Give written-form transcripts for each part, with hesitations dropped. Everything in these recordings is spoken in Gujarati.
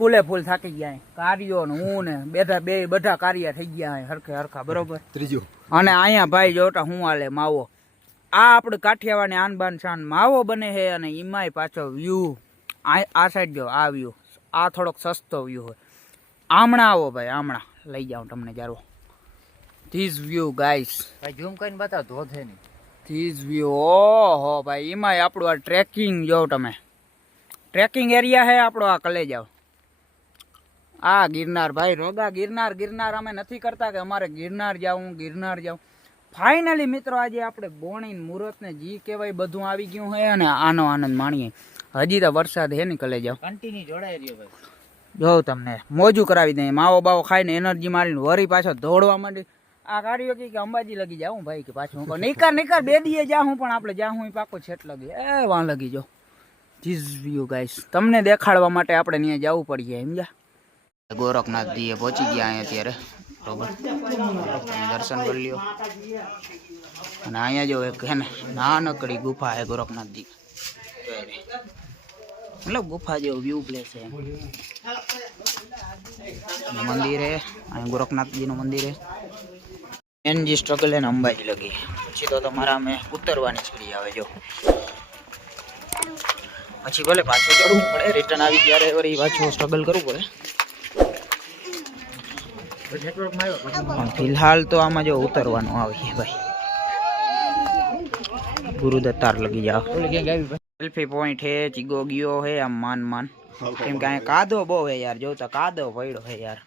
ફૂલે ફૂલ થાકી ગયા કાર્યો ને હું ને બધા કાર્ય થઈ ગયા હરખે હરખા બરોબર ત્રીજું અને અહીંયા ભાઈ જોતા હું હાલે માવો આ આપણે કાઠિયાવાડની આનબાન શાન માવો બને છે અને એમાંય પાછો વ્યૂ આ સાઈડ જો આ વ્યૂ આ થોડોક સસ્તો વ્યૂ હોય આમણા આવો ભાઈ આમણા લઈ જાઉં તમને જારો ધીસ વ્યૂ ગાઈસ ભાઈ ઝૂમ કરીને બતાવ ધોધે નહીં ધીસ વ્યૂ ઓહો ભાઈ એમાંય આપણું આ ટ્રેકિંગ જો તમે ટ્રેકિંગ એરિયા છે આપણો આ કલે જાઓ આ ગિરનાર ભાઈ રોગા ગિરનાર અમે નથી કરતા કે અમારે ગિરનાર જાઉં ફાઇનલી મિત્રો આજે આપણે બોણી મુહૂર્ત ને જી કહેવાય બધું આવી ગયું છે અને આનો આનંદ માણીએ હજી તો વરસાદ હે નીકળે જાવ કન્ટિન્યુ જોડાઈ રહ્યો ભાઈ જો તમને મોજું કરાવી દઈએ માવો બાવો ખાઈને એનર્જી મારીને વરી પાછો દોડવા માંડી આ કાર્યો કે અંબાજી લગી જાઉં ભાઈ કે પાછું હું નીકળ બે દીએ જાઉં પણ આપણે જાઉં પાકો છેટ લગી વાં લગી જો ધીસ વ્યૂ ગાઈસ તમને દેખાડવા માટે આપણે ત્યાં જવું પડીએ સમજા ગોરખનાથજી પહોંચી ગયા અહીંયા અત્યારે બરોબર દર્શન કરી લ્યો અને અહીંયા જો એક હે ને નાનકડી ગુફા હે ગોરખનાથજી મતલબ ગુફા જેવો વ્યૂ પ્લેસ છે મંદિર હે અહીંયા ગોરખનાથજીનું મંદિર હે એનજી સ્ટ્રગલ હે ને અંબાજી લગી પછી તો તમારા અમે ઉતરવાની છડી આવે જો પછી ભલે પાછું ચડવું પડે રિટર્ન આવી ત્યારે વળી પાછું સ્ટ્રગલ કરવું પડે ફિલહાલ તો આમાં જો ઉતરવાનું આવે ભાઈ ગુરુદત્તાર લગી જાઓ સેલ્ફી પોઈન્ટ હે ચીગો ગયો હે આમ માન કેમ કે અહીંયા કાદો બહુ હે યાર જોતા કાદો પડ્યો હે યાર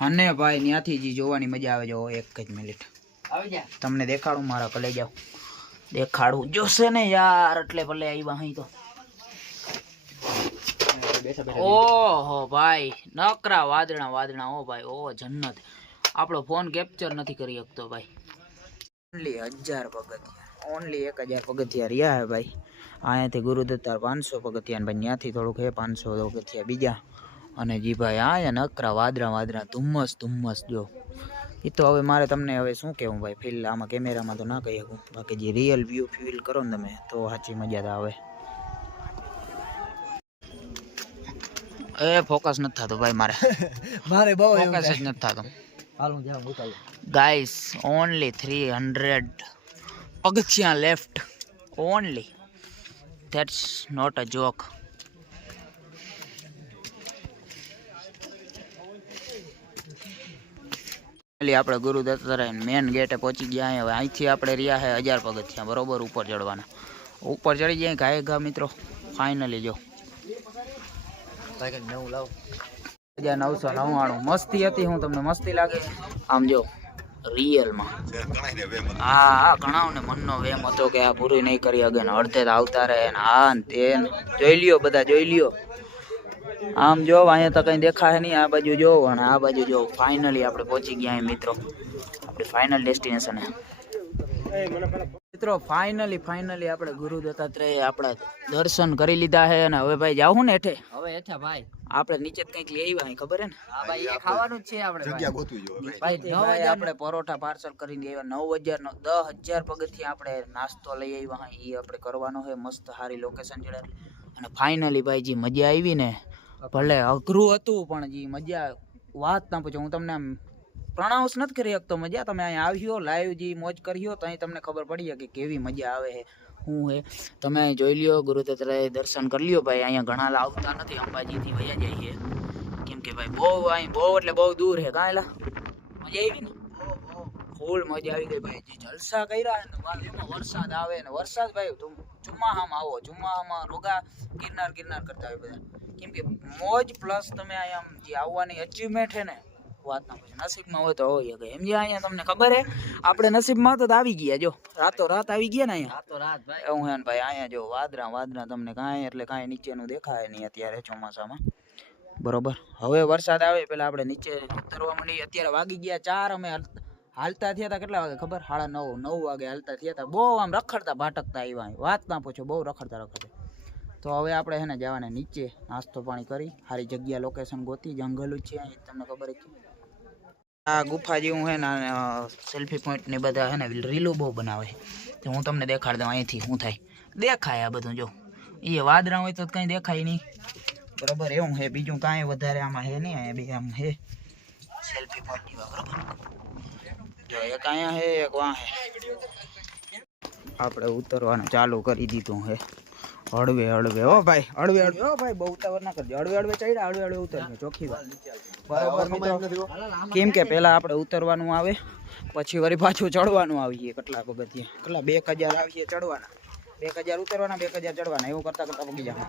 અને ભાઈ ત્યાંથી જ જોવાની મજા આવે જો એક જ મિનિટ તમને દેખાડું મારા કલે જાઓ દેખાડું જોશે ને યાર એટલે ભલે આવ્યા અહીં તો ઓહો ભાઈ નકરા વાદણા ઓ ભાઈ ઓ જન્નત આપણો ફોન કેપ્ચર નથી કરી શકતો ભાઈ ઓનલી 1000 પગથિયા ઓનલી 1000 પગથિયા રહ્યા હે ભાઈ અહીંયાથી ગુરુદત્તાર 500 પગથિયા ને ભાઈ ત્યાંથી થોડુંક હે 500 પગથિયા બીજા અને જી ભાઈ અહીંયા નકરા વાદળા ધુમ્મસ જો એ તો હવે મારે તમને હવે શું કહેવું ભાઈ ફીલ આમાં કેમેરામાં તો ના કહી શકું બાકી જે રિયલ વ્યૂ ફીલ કરો ને તમે તો સાચી મજા આવે ફોકસ નથી થતો ભાઈ મારે બહુ ફોકસ જ નથી થતો ગાઈસ ઓનલી 300 પગથિયા left only that's not a joke આપણે ગુરુદત્તારાય મેન ગેટે પહોંચી ગયા હવે અહીંથી આપણે રહ્યા છે 1000 પગથિયા બરોબર ઉપર ચડવાના ઉપર ચડી જાય ઘાય ઘા મિત્રો ફાઇનલી જો 1999 મસ્તી હતી હું તમને મસ્તી લાગે આમ જો રિયલમાં હા ઘણા ને મનનો વેમ હતો કે આ પૂરી નહીં કરી અગે ને અડધે આવતા રહે ને આ ને તે જોઈ લ્યો બધા જોઈ લ્યો આમ જો અહીંયા તો કઈ દેખાય નહીં આ બાજુ જો અને આ બાજુ જો ફાઇનલી આપણે પહોંચી ગયા મિત્રો આપણી ફાઇનલ ડેસ્ટિનેશન મિત્રો ફાઇનલી આપણે ગુરુ દત્તાત્રેય આપણા દર્શન કરી લીધા છે અને હવે ભાઈ જાવું ને હેઠે ભાઈ આપણે નીચે કંઈક લઈ આવ્યા ખબર હે ને હા ભાઈ એ ખાવાનું જ છે આપણે જગ્યા ગોતવી જોઈએ ભાઈ આપણે પરોઠા પાર્સલ કરીને આવ્યા 9000 પગથિયા આપણે નાસ્તો લઈ આવ્યા એ આપણે કરવાનો છે મસ્ત સારી લોકેશન જડે અને ફાઇનલી ભાઈ જે મજા આવી ને ભલે અઘરું હતું પણ જે મજા વાત ના પૂછો હું તમને પ્રણાઉન્સ નથી કરી શકતો મજા તમે અહીંયા આવ્યો લાઈવ જે મોજ કર્યો તો અહીં તમને ખબર પડી કે કેવી મજા આવે છે શું હે તમે જોઈ લ્યો ગુરુદત્તાત્રેય દર્શન કરી લ્યો ભાઈ અહીંયા ઘણા આવતા નથી અંબાજીથી વયા જઈએ કેમ કે ભાઈ બહુ એટલે બહુ દૂર છે કાંઈલા મજા આવી ને ફૂલ મજા આવી ગઈ ભાઈ જે જલસા કર્યા ને એમાં વરસાદ આવે ને વરસાદ ભાઈ ચોમાહામાં રોગા ગિરનાર કરતા હોય બધા કેમ કે મોજ પ્લસ તમે અહીંયા જે આવવાની અચીવમેન્ટ છે ને વાત ના પછી નસીબમાં હોય તો હોય ગઈ એમ જે અહીંયા તમને ખબર હે આપણે નસીબમાં તો આવી ગયા જો રાત આવી ગયા ને અહીંયા રાત ભાઈ એવું હે ને ભાઈ અહીંયા જો વાદળા તમને કાંઈ એટલે કાંઈ નીચેનું દેખાય નહીં અત્યારે ચોમાસામાં બરોબર હવે વરસાદ આવે પેલા આપણે નીચે ઉતરવા માંડી અત્યારે વાગી ગયા 4 અમે હાલતા થયા હતા કેટલા વાગે ખબર 9:30 વાગે હાલતા થયા હતા બહુ આમ રખડતા ભાટકતા આવ્યા વાત ના પૂછો બહુ રખડતા તો હવે આપણે હે ને જવાને નીચે નાસ્તો પાણી કરી સારી જગ્યા લોકેશન ગોતી જંગલ જ છે અહીં તમને ખબર જ આ ગુફા જેવું હે ને સેલ્ફી પોઈન્ટ ને બધા હે ને રીલો બહુ બનાવે તો હું તમને દેખાડ દઉં અહીંથી શું થાય દેખાય આ બધું જો એ વાદળા હોય તો કંઈ દેખાય નહીં બરોબર એવું હે, બીજું કાંઈ વધારે આમાં હે નહીં. અહીંયા બે આમ હે સેલ્ફી પાર્ટી બરોબર. જો એક અહીંયા હે, એક વાં હે. આપણે ઉતરવાનું ચાલુ કરી દીધું હે. હળવે હળવે હો ભાઈ, હળવે હળવે હો ભાઈ, બહુ ઉતાવળ ના કરજો. હળવે હળવે ચડ્યા, હળવે હળવે ઉતરજો, ચોખ્ખી વાત. બરોબર મિત્રો, કેમ કે પહેલા આપણે ઉતરવાનું આવે, પછી વળી પાછું ચડવાનું આવીએ. કેટલા પગથિયા, કેટલા 2000 આવીએ ચડવાના, 2000 ઉતરવાના, 2000 ચડવાના, એવું કરતા કરતા પગી જાય.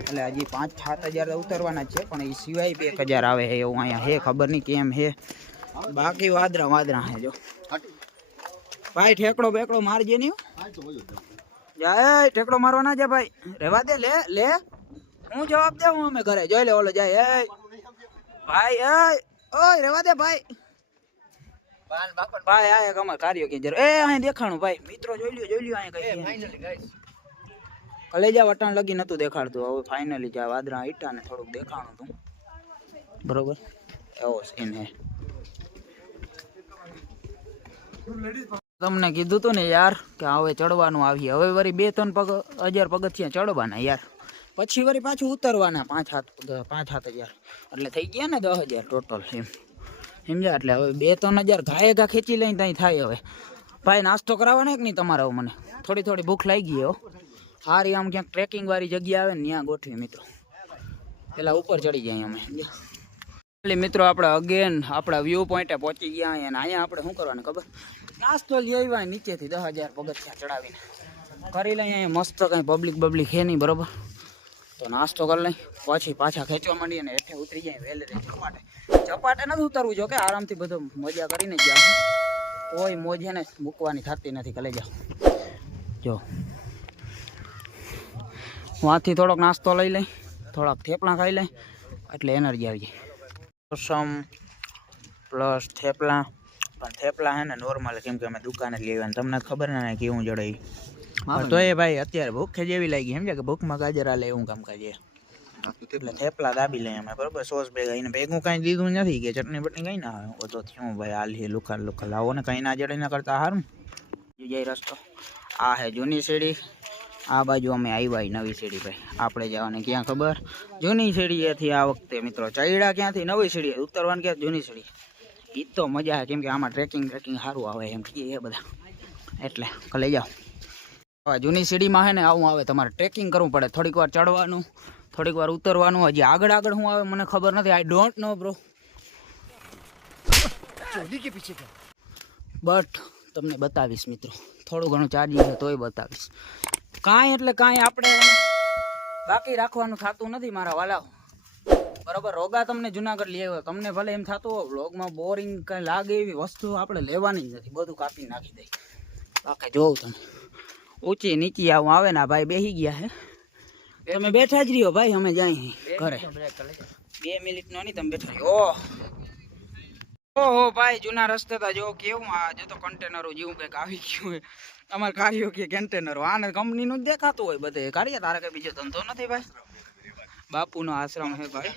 એટલે હજી 5-7 હજાર ઉતરવાના જ છે, પણ એ સિવાય 2000 આવે છે એવું અહીંયા હે. ખબર નહીં કેમ હે, બાકી વાદરા વાદરા હે. જો ભાઈ ઠેકડો બેકડો મારજે નહીં, જાય ઠેકડો મારવા ના જાય ભાઈ, રેવા દે. લે લે, હું જવાબ દે, હું અમે ઘરે જોઈ લે. ઓલો જાય એ ભાઈ, ઓય રેવા દે ભાઈ. ભાઈ આ એક અમાર કાર્યો કે જરા એ અહીં દેખાણું ભાઈ, મિત્રો જોઈ લ્યો અહીં કઈ કલેજા વટાણ લગી નતું દેખાડતું. હવે ફાઇનલી જ્યાં વાદરા ઈટા ને થોડુંક દેખાણું હતું. બરોબર એવો સીન હે. તમને કીધું તું ને યાર કે હવે ચડવાનું આવીએ. હવે વળી 2-3 પગથિયા ચડવાના યાર, પછી વળી પાછું ઉતરવાના 5-7 હજાર, એટલે થઈ ગયા ને 10,000 ટોટલ એમ સમજ્યા. એટલે હવે 2-3 હજાર ઘાએ ઘા ખેંચી લઈને ત્યાં થાય. હવે ભાઈ નાસ્તો કરાવવાનો કે નહીં તમારે? હવે મને થોડી ભૂખ લાગી ગઈ હો. સારી આમ ક્યાંક ટ્રેકિંગ વાળી જગ્યા આવે ને ત્યાં ગોઠવી મિત્રો, પેલા ઉપર ચડી જાય અમે. એટલે મિત્રો આપણે અગેન આપણા વ્યૂ પોઈન્ટે પહોંચી ગયા. અને અહીંયા આપણે શું કરવાનું ખબર, નાસ્તો લઈ આવ્યા નીચેથી 10,000 પગથિયા ચડાવીને કરી લઈએ. અહીંયા મસ્ત કંઈ પબ્લિક હે નહીં બરોબર, તો નાસ્તો કરી લઈ પછી પાછા ખેંચવા માંડીએ ને હેઠે ઉતરી જાય વેલરે. ચપાટે નથી ઉતરવું, જો કે આરામથી બધો મજા કરીને જ જાવ. કોઈ મોજ ને મૂકવાની થતી નથી. કલે જાઓ જો વાંથી થોડોક નાસ્તો લઈ લઈ, થોડાક થેપલા ખાઈ લઈ, એટલે એનર્જી આવી જાય. રસમ પ્લસ થેપલા, પણ થેપલા હે ને નોર્મલ, કેમ કે અમે દુકાને લઈ આવ્યા. તમને ખબર ને કેવું જડાય તો એ ભાઈ અત્યારે ભૂખ જેવી લાગી સમજ્યા, કે ભૂખમાં ગાજર આલે એવું કામકાજ છે. એટલે થેપલા દાબી લઈએ અમે બરોબર, સોસ ભેગા. એને ભેગું કાંઈ દીધું નથી, કે ચટણી બટણી કંઈ ના આવે. તો થયું ભાઈ આલી લુખા લાવો ને, કંઈ ના જડે ના કરતા સારું જાય રસ્તો. આ હે જૂની સીડી, આ બાજુ અમે આવ્યા નવી સીડી. ભાઈ આપણે જવાની ક્યાં ખબર, જૂની સીડીએથી આ વખતે મિત્રો ચડ્યા ક્યાંથી નવી સીડી, ઉતરવાની ક્યાં જૂની સીડી. એ તો મજા આવે, કેમ કે આમાં ટ્રેકિંગ સારું આવે એમ કહીએ બધા, એટલે લઈ જાઓ. હવે જૂની સીડીમાં હે ને આવું આવે, તમારે ટ્રેકિંગ કરવું પડે. થોડીક વાર ચડવાનું, થોડીક વાર ઉતરવાનું. હજી આગળ શું આવે મને ખબર નથી, I don't know bro, but તમને બતાવીશ મિત્રો. થોડું ઘણું ચાર્જિંગ છે તોય બતાવીશ. કાંઈ એટલે કાંઈ આપણે બાકી રાખવાનું થતું નથી મારા વાલાઓ બરોબર. રોગા તમને જુનાગઢ લઈ આવ્યો, તમને ભલે એમ થતું હોય વ્લોગમાં બોરિંગ કંઈ લાગે એવી વસ્તુ આપણે લેવાની જ નથી, બધું કાપી નાખી દઈ. બાકી જોઉં તમે ઊંચી નીચી આવું આવે ને, ભાઈ બેસી ગયા હે, તમે બેઠા જ રહ્યો ભાઈ, અમે જાય ઘરે 2 મિનિટનો નહીં, તમે બેઠા રહ્યો. ઓહો ભાઈ જૂના રસ્તે તો જો કેવું આ જતો કન્ટેનરો જેવું કંઈક આવી ગયું હોય. અમારે કાર્યો કે કન્ટેનરો આને કંપનીનું જ દેખાતું હોય બધે. કાર્ય તારે કંઈ બીજો ધંધો નથી ભાઈ. બાપુનો આશ્રમ હે ભાઈ.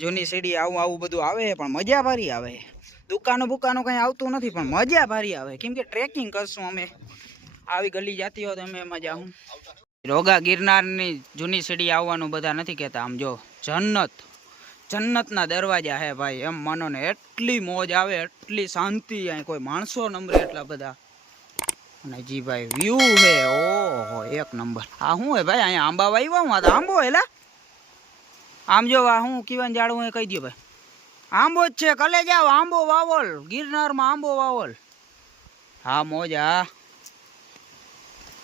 જૂની સીડી આવું બધું આવે, પણ મજા ભારી આવે. દુકાનો બુકાનો કંઈ આવતું નથી, પણ મજા ભારી આવે, કેમ કે ટ્રેકિંગ કરશું અમે. આવી ગલી જાતી હોય તો અમે એમાં જાઉં. રોગા ગિરનારની જૂની સીડી આવવાનું બધા નથી કહેતા. આમ જો જન્નતના દરવાજા હે ભાઈ, એમ માનો ને. એટલી મોજ આવે, એટલી શાંતિ, અહીં કોઈ માણસો નંબરે એટલા બધા. અને જી ભાઈ વ્યૂ હે ઓહો એક નંબર. આ શું હે ભાઈ, અહીંયા આંબા વાવ્યા હું? આ તો આંબો હેલા. આમ જો આ હું કીવાન જાડવું એ કહી દો ભાઈ, આંબો જ છે. કલે જાવ આંબો વાવલ, ગિરનારમાં આંબો વાવલ. હા મોજ. હા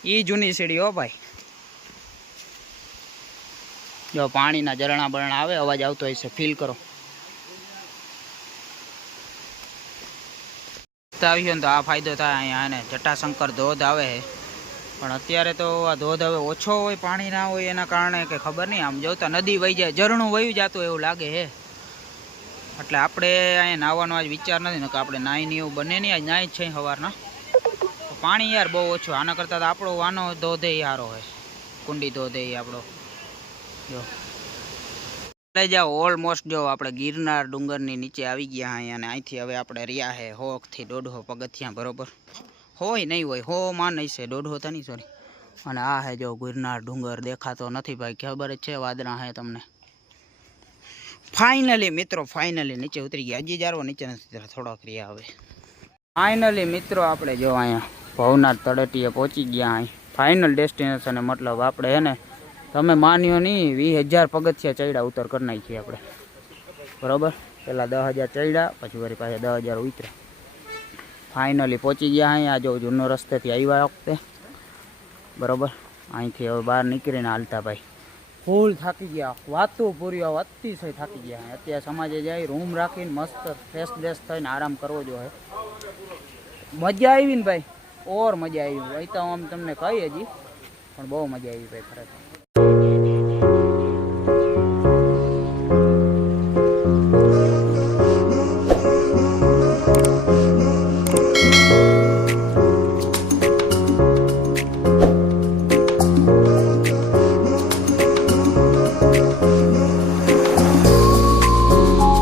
ઈ જૂની સીડી હો ભાઈ. જો પાણીના ઝરણા બરણા આવે, અવાજ આવતો હશે, ફીલ કરો. આવ્યો ને તો આ ફાયદો થાય. અહીંયા એને જટાશંકર ધોધ આવે છે, પણ અત્યારે તો આ ધોધ હવે ઓછો હોય, પાણી ના હોય એના કારણે કે ખબર નહીં. આમ જોતા નદી વહી જાય, ઝરણું વહી જતું એવું લાગે છે. એટલે આપણે અહીંયા નાહવાનો આજ વિચાર નથી ને, કે આપણે નાહીને એવું બને નહીં. આજ નાહી જ છે સવારના. પાણી યાર બહુ ઓછું. આના કરતાં તો આપણો વાનો ધોધે સારો હોય, કુંડી ધોધે આપણો. જો લઈ જાઓ ઓલમોસ્ટ. જો આપણે ગિરનાર ડુંગરની નીચે આવી ગયા અહીંયા, અને અહીંથી હવે આપણે રહ્યા છે 100 થી 150 પગથિયાં બરોબર. હોય નહીં હોય 100 માં નહીં છે, 150 તો નહીં સોરી. અને આ હે જો ગિરનાર ડુંગર દેખાતો નથી ભાઈ, ખબર જ છે વાદળા હે તમને. ફાઇનલી મિત્રો ફાઇનલી નીચે ઉતરી ગયા. હજી જારવો નીચે નથી, થોડોક રહ્યા હવે. ફાઇનલી મિત્રો આપણે જો અહીંયા ભવનાથ તળેટીએ પહોંચી ગયા. અહીં ફાઇનલ ડેસ્ટિનેશન, મતલબ આપણે હે ને તમે માન્યો નહીં 20,000 પગથિયા ચડ્યા ઉતર કરી નાખીએ આપણે, બરાબર. પહેલાં 10,000 ચડ્યા, પછી વળી પાછા 10,000 ઉતર્યા. ફાઇનલી પહોંચી ગયા અહીંયા. જો જૂનો રસ્તેથી આવ્યા વખતે, બરાબર. અહીંથી હવે બહાર નીકળીને હાલતા ભાઈ ફૂલ થાકી ગયા, વાતો પૂરી અતિશય થાકી ગયા. અત્યારે સમાજે જાય રૂમ રાખીને મસ્ત ફ્રેશ બ્રેશ થઈને આરામ કરવો જોઈએ. મજા આવી ને ભાઈ, ઓર મજા આવી ભાઈ. તો આમ તમને કહી હજી પણ બહુ મજા આવી ભાઈ ખરેખર.